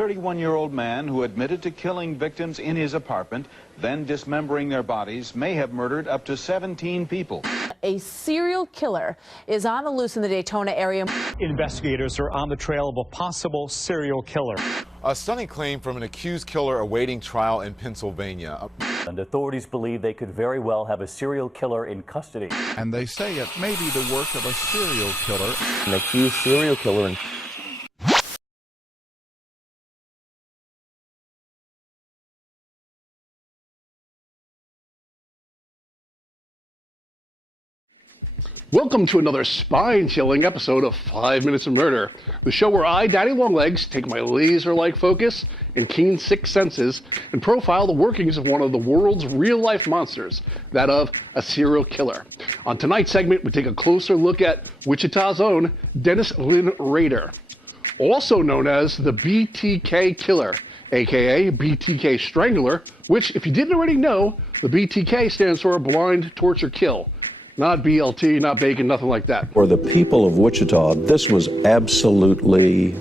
31-year-old man who admitted to killing victims in his apartment, then dismembering their bodies, may have murdered up to 17 people. A serial killer is on the loose in the Daytona area. Investigators are on the trail of a possible serial killer. A stunning claim from an accused killer awaiting trial in Pennsylvania. And authorities believe they could very well have a serial killer in custody. And they say it may be the work of a serial killer. An accused serial killer in Welcome to another spine-chilling episode of 5 Minutes of Murder, the show where I, Daddy Longlegs, take my laser-like focus and keen sixth senses and profile the workings of one of the world's real-life monsters, that of a serial killer. On tonight's segment, we take a closer look at Wichita's own Dennis Lynn Rader, also known as the BTK Killer, AKA BTK Strangler, which, if you didn't already know, the BTK stands for Blind Torture Kill. Not BLT, not bacon, nothing like that. For the people of Wichita, this was absolutely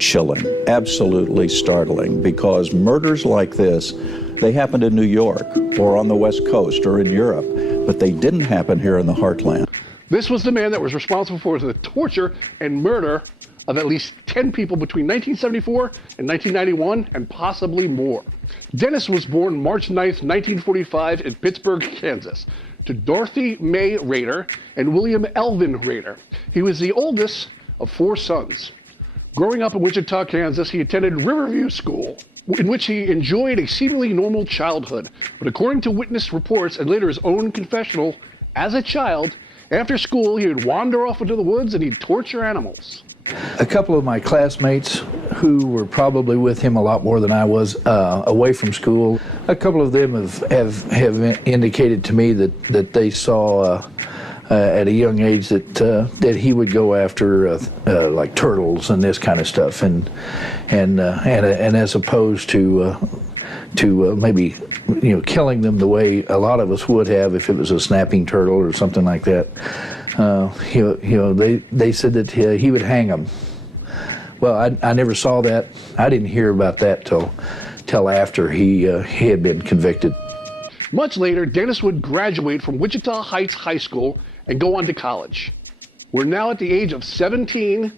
chilling, absolutely startling, because murders like this, they happened in New York or on the West Coast or in Europe, but they didn't happen here in the heartland. This was the man that was responsible for the torture and murder of at least 10 people between 1974 and 1991, and possibly more. Dennis was born March 9th, 1945 in Pittsburgh, Kansas, to Dorothy May Rader and William Elvin Rader. He was the oldest of 4 sons. Growing up in Wichita, Kansas, he attended Riverview School, in which he enjoyed a seemingly normal childhood. But according to witness reports and later his own confessional, as a child, after school he would wander off into the woods and he'd torture animals. A couple of my classmates who were probably with him a lot more than I was away from school, a couple of them have indicated to me that they saw at a young age that he would go after like turtles and this kind of stuff, and as opposed to maybe killing them the way a lot of us would have if it was a snapping turtle or something like that. They said that he would hang them. Well, I never saw that. I didn't hear about that till after he had been convicted. Much later, Dennis would graduate from Wichita Heights High School and go on to college. We're now at the age of 17.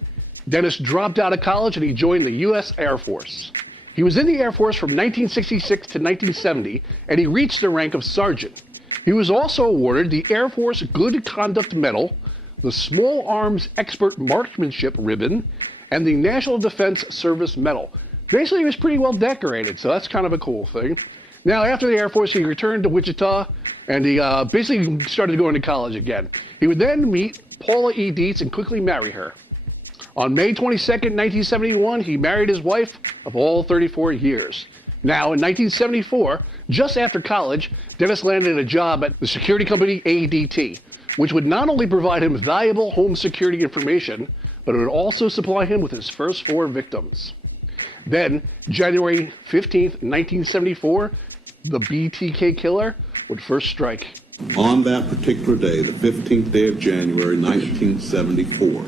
Dennis dropped out of college and he joined the U.S. Air Force. He was in the Air Force from 1966 to 1970, and he reached the rank of sergeant. He was also awarded the Air Force Good Conduct Medal, the Small Arms Expert Marksmanship Ribbon, and the National Defense Service Medal. Basically, he was pretty well decorated, so that's kind of a cool thing. Now, after the Air Force, he returned to Wichita, and he basically started going to college again. He would then meet Paula E. Dietz and quickly marry her. On May 22nd, 1971, he married his wife of all 34 years. Now, in 1974, just after college, Dennis landed a job at the security company ADT, which would not only provide him valuable home security information, but it would also supply him with his first 4 victims. Then, January 15th, 1974, the BTK killer would first strike. On that particular day, the 15th day of January, 1974,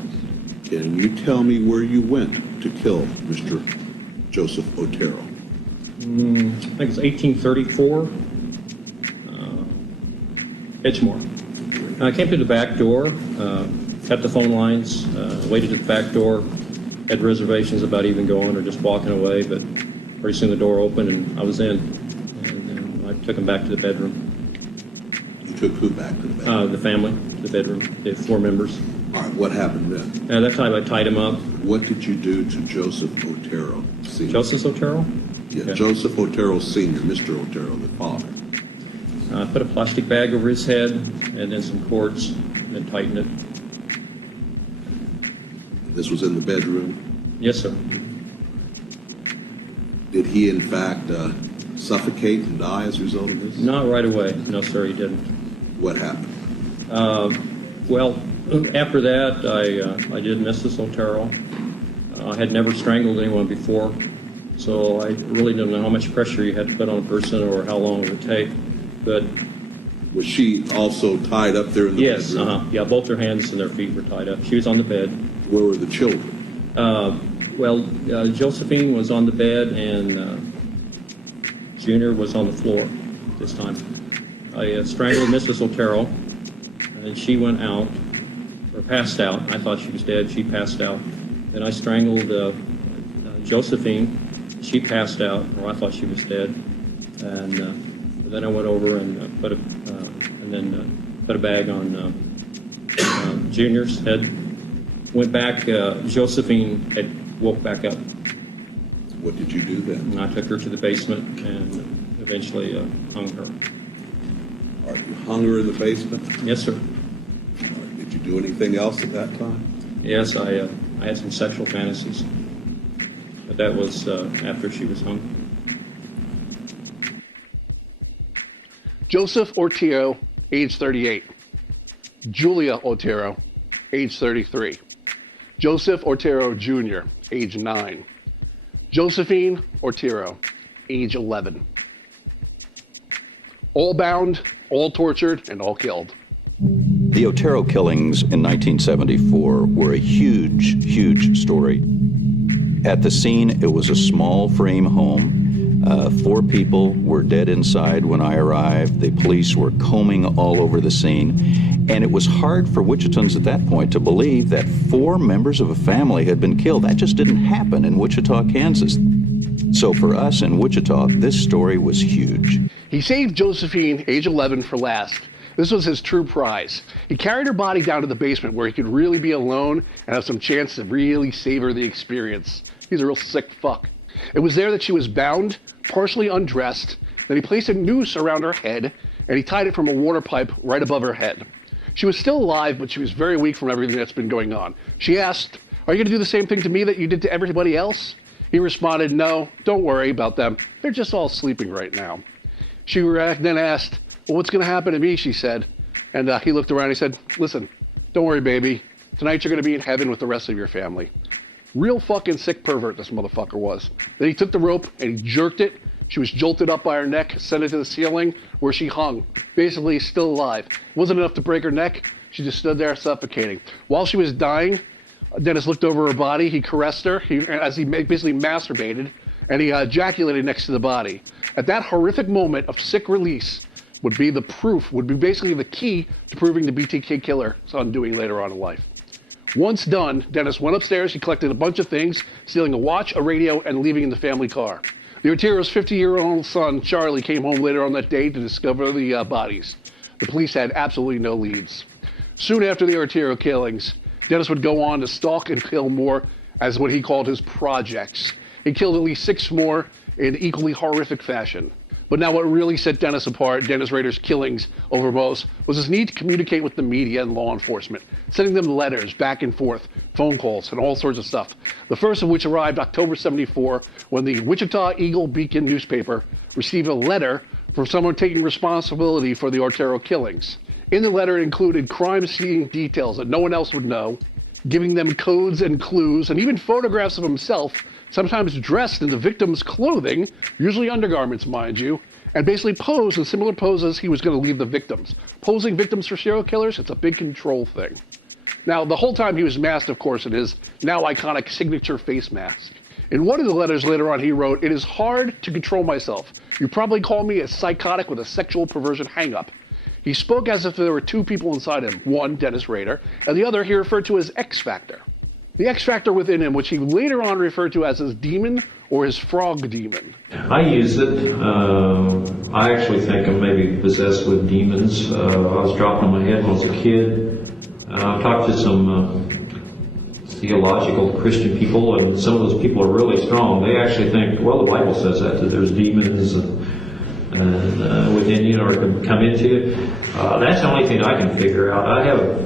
can you tell me where you went to kill Mr. Joseph Otero? I think it's 1834, Edgemore. I came to the back door, cut the phone lines, waited at the back door, had reservations about even going or just walking away, but pretty soon the door opened and I was in. And I took him back to the bedroom. You took who back to the bedroom? The family, to the bedroom, the 4 members. All right, what happened then? At that time I tied him up. What did you do to Joseph Otero Sr.? Joseph Otero? Yeah, Joseph Otero Sr., Mr. Otero, the father. I put a plastic bag over his head and then some cords and tightened it. This was in the bedroom? Yes, sir. Did he, in fact, suffocate and die as a result of this? Not right away. No, sir, he didn't. What happened? Well, after that, I did Mrs. Otero. I had never strangled anyone before, so I really didn't know how much pressure you had to put on a person or how long it would take. But was she also tied up there in the yes, bedroom? Yes, yeah, both their hands and their feet were tied up. She was on the bed. Where were the children? Well, Josephine was on the bed and Junior was on the floor this time. I strangled Mrs. Otero and she went out, or passed out. I thought she was dead. She passed out. Then I strangled Josephine. She passed out, or I thought she was dead. And then I went over and put a bag on Junior's head. Went back. Josephine had woke back up. What did you do then? And I took her to the basement and eventually hung her. All right, you hung her in the basement? Yes, sir. Did you do anything else at that time? Yes, I had some sexual fantasies, but that was after she was hung. Joseph Otero, age 38. Julia Otero, age 33. Joseph Otero Jr., age 9. Josephine Otero, age 11. All bound, all tortured, and all killed. The Otero killings in 1974 were a huge, huge story. At the scene, it was a small frame home. 4 people were dead inside when I arrived. The police were combing all over the scene. And it was hard for Wichitans at that point to believe that 4 members of a family had been killed. That just didn't happen in Wichita, Kansas. So for us in Wichita, this story was huge. He saved Josephine, age 11, for last. This was his true prize. He carried her body down to the basement where he could really be alone and have some chance to really savor the experience. He's a real sick fuck. It was there that she was bound, partially undressed. Then he placed a noose around her head and he tied it from a water pipe right above her head. She was still alive, but she was very weak from everything that's been going on. She asked, "Are you gonna do the same thing to me that you did to everybody else?" He responded, "No, don't worry about them. They're just all sleeping right now." She then asked, "Well, what's gonna happen to me?" she said. And he looked around and he said, "Listen, don't worry, baby. Tonight you're gonna be in heaven with the rest of your family." Real fucking sick pervert this motherfucker was. Then he took the rope and he jerked it. She was jolted up by her neck, sent it to the ceiling where she hung, basically still alive. Wasn't enough to break her neck. She just stood there suffocating. While she was dying, Dennis looked over her body. He caressed her as he basically masturbated, and he ejaculated next to the body. At that horrific moment of sick release would be the proof, would be basically the key to proving the BTK killer's undoing later on in life. Once done, Dennis went upstairs, he collected a bunch of things, stealing a watch, a radio, and leaving in the family car. The Otero's 50-year-old son, Charlie, came home later on that day to discover the bodies. The police had absolutely no leads. Soon after the Otero killings, Dennis would go on to stalk and kill more as what he called his projects. He killed at least 6 more in equally horrific fashion. But now what really set Dennis apart, Dennis Rader's killings over most, was his need to communicate with the media and law enforcement, sending them letters back and forth, phone calls, and all sorts of stuff. The first of which arrived October 74, when the Wichita Eagle Beacon newspaper received a letter from someone taking responsibility for the Otero killings. In the letter, it included crime scene details that no one else would know, giving them codes and clues, and even photographs of himself, sometimes dressed in the victim's clothing, usually undergarments, mind you, and basically posed in similar poses he was going to leave the victims. Posing victims for serial killers, it's a big control thing. Now, the whole time he was masked, of course, in his now iconic signature face mask. In one of the letters later on, he wrote, "It is hard to control myself. You probably call me a psychotic with a sexual perversion hang-up." He spoke as if there were 2 people inside him, one, Dennis Rader, and the other he referred to as X Factor. The X Factor within him, which he later on referred to as his demon or his frog demon. I use it. I actually think I'm maybe possessed with demons. I was dropped on my head when I was a kid. I've talked to some theological Christian people, and some of those people are really strong. They actually think, well, the Bible says that there's demons and within you, or can come into you. That's the only thing I can figure out. I have,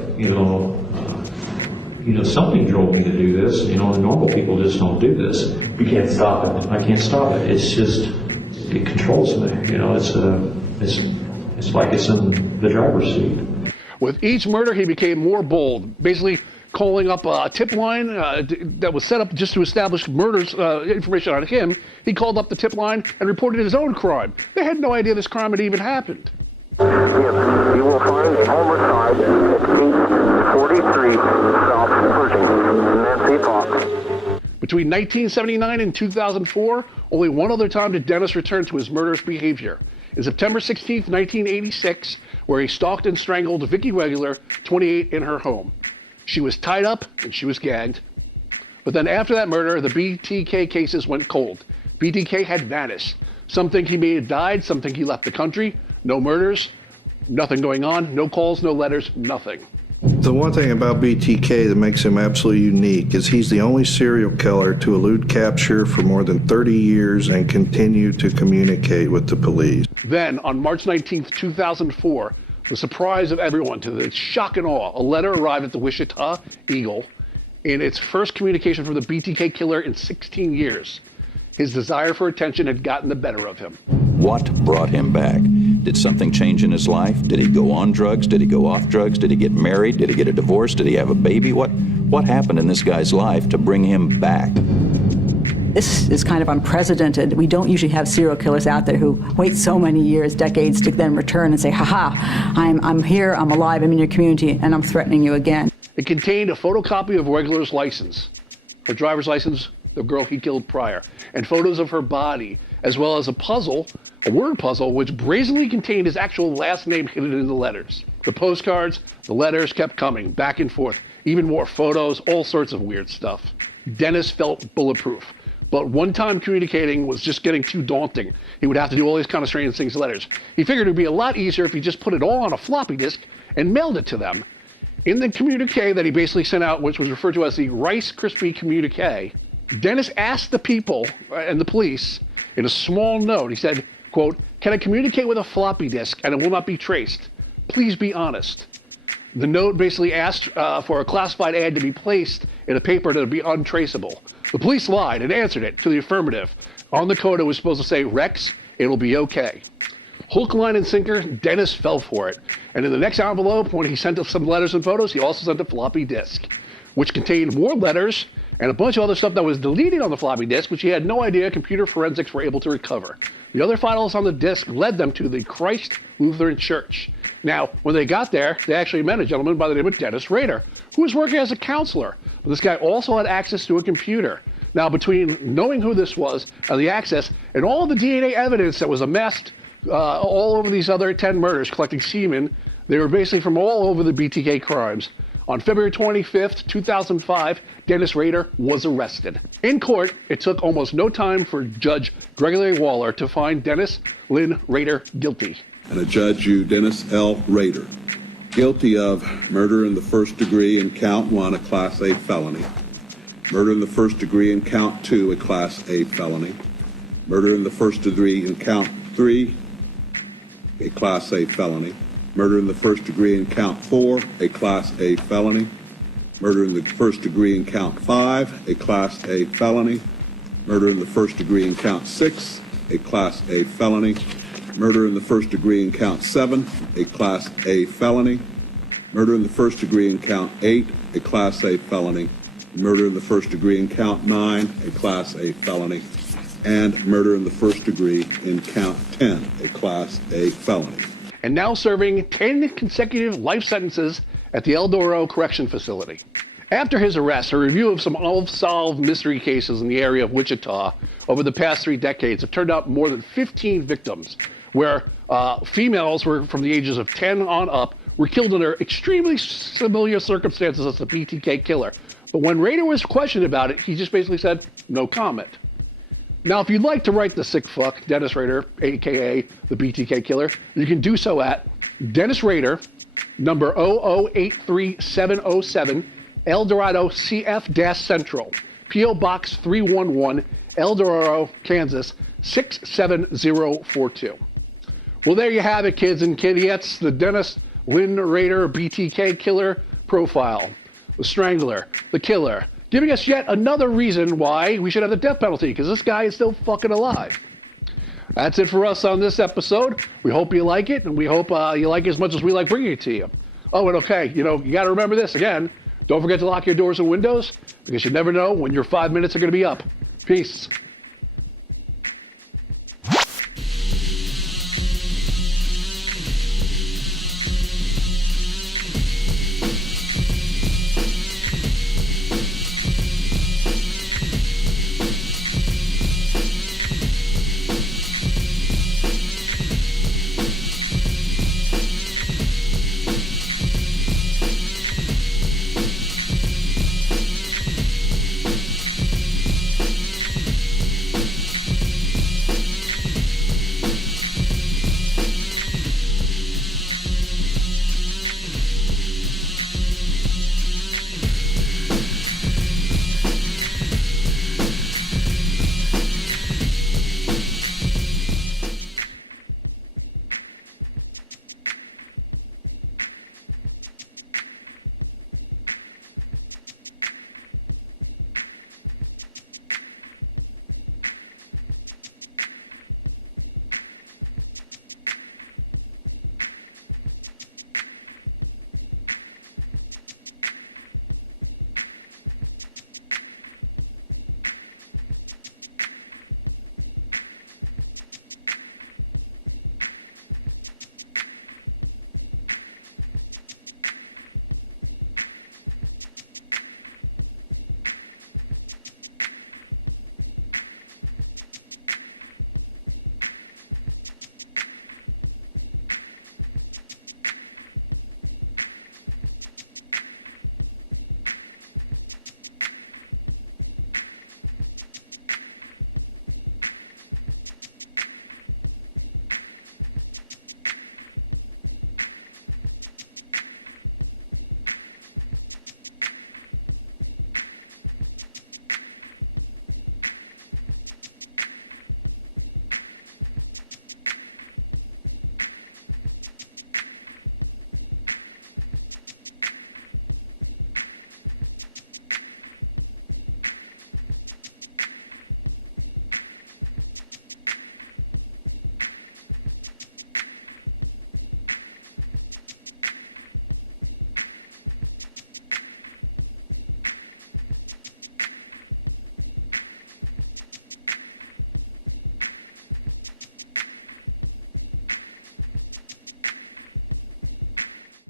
something drove me to do this. Normal people just don't do this. You can't stop it. I can't stop it. It's just, it controls me. It's like it's in the driver's seat. With each murder, he became more bold, basically calling up a tip line that was set up just to establish murders information on him. He called up the tip line and reported his own crime. They had no idea this crime had even happened. You will find a homicide at 843 South Pershing, Nancy Fox. Between 1979 and 2004, only one other time did Dennis return to his murderous behavior. In September 16, 1986, where he stalked and strangled Vicki Regular, 28, in her home. She was tied up and she was gagged. But then after that murder, the BTK cases went cold. BTK had vanished. Some think he may have died, some think he left the country. No murders, nothing going on, no calls, no letters, nothing. The one thing about BTK that makes him absolutely unique is he's the only serial killer to elude capture for more than 30 years and continue to communicate with the police. Then, on March 19, 2004, the surprise of everyone, to the shock and awe, a letter arrived at the Wichita Eagle in its first communication from the BTK killer in 16 years. His desire for attention had gotten the better of him. What brought him back? Did something change in his life? Did he go on drugs? Did he go off drugs? Did he get married? Did he get a divorce? Did he have a baby? What happened in this guy's life to bring him back? This is kind of unprecedented. We don't usually have serial killers out there who wait so many years, decades, to then return and say, haha, I'm here, I'm alive, I'm in your community, and I'm threatening you again. It contained a photocopy of Regular's license, her driver's license, the girl he killed prior, and photos of her body, as well as a puzzle, a word puzzle, which brazenly contained his actual last name hidden in the letters. The postcards, the letters kept coming, back and forth, even more photos, all sorts of weird stuff. Dennis felt bulletproof, but one-time communicating was just getting too daunting. He would have to do all these kind of strange things to letters. He figured it would be a lot easier if he just put it all on a floppy disk and mailed it to them. In the communique that he basically sent out, which was referred to as the Rice Krispie communique, Dennis asked the people and the police in a small note, he said, quote, "Can I communicate with a floppy disk and it will not be traced? Please be honest." The note basically asked for a classified ad to be placed in a paper that would be untraceable. The police lied and answered it to the affirmative. On the code, it was supposed to say, "Rex, it'll be okay." Hook, line, and sinker, Dennis fell for it. And in the next envelope, when he sent us some letters and photos, he also sent a floppy disk, which contained more letters and a bunch of other stuff that was deleted on the floppy disk, which he had no idea computer forensics were able to recover. The other files on the disk led them to the Christ Lutheran Church. Now, when they got there, they actually met a gentleman by the name of Dennis Rader, who was working as a counselor. This guy also had access to a computer. Now, between knowing who this was and the access and all the DNA evidence that was amassed all over these other 10 murders, collecting semen, they were basically from all over the BTK crimes. On February 25th, 2005, Dennis Rader was arrested. In court, it took almost no time for Judge Gregory Waller to find Dennis Lynn Rader guilty. And a judge, you, Dennis L. Rader, guilty of murder in the first degree in count 1, a Class A felony. Murder in the first degree in count 2, a Class A felony. Murder in the first degree in count 3, a Class A felony. Murder in the first degree in count 4, a Class A felony. Murder in the first degree in count 5, a Class A felony. Murder in the first degree in count 6, a Class A felony. Murder in the first degree in count 7, a Class A felony. Murder in the first degree in count 8, a Class A felony. Murder in the first degree in count 9, a Class A felony. And murder in the first degree in count 10, a Class A felony. And now serving 10 consecutive life sentences at the El Dorado Correction Facility. After his arrest, a review of some unsolved mystery cases in the area of Wichita over the past 3 decades have turned up more than 15 victims, where females were from the ages of 10 on up were killed under extremely similar circumstances as the BTK killer. But when Rader was questioned about it, he just basically said, no comment. Now, if you'd like to write the sick fuck, Dennis Rader, AKA the BTK killer, you can do so at Dennis Rader, number 0083707, El Dorado CF-Central, P.O. Box 311, El Dorado, Kansas, 67042. Well, there you have it, kids and kiddiets, the Dennis Lynn Rader BTK killer profile, the strangler, the killer, giving us yet another reason why we should have the death penalty, because this guy is still fucking alive. That's it for us on this episode. We hope you like it, and we hope you like it as much as we like bringing it to you. Oh, and okay, you got to remember this again. Don't forget to lock your doors and windows, because you never know when your 5 minutes are going to be up. Peace.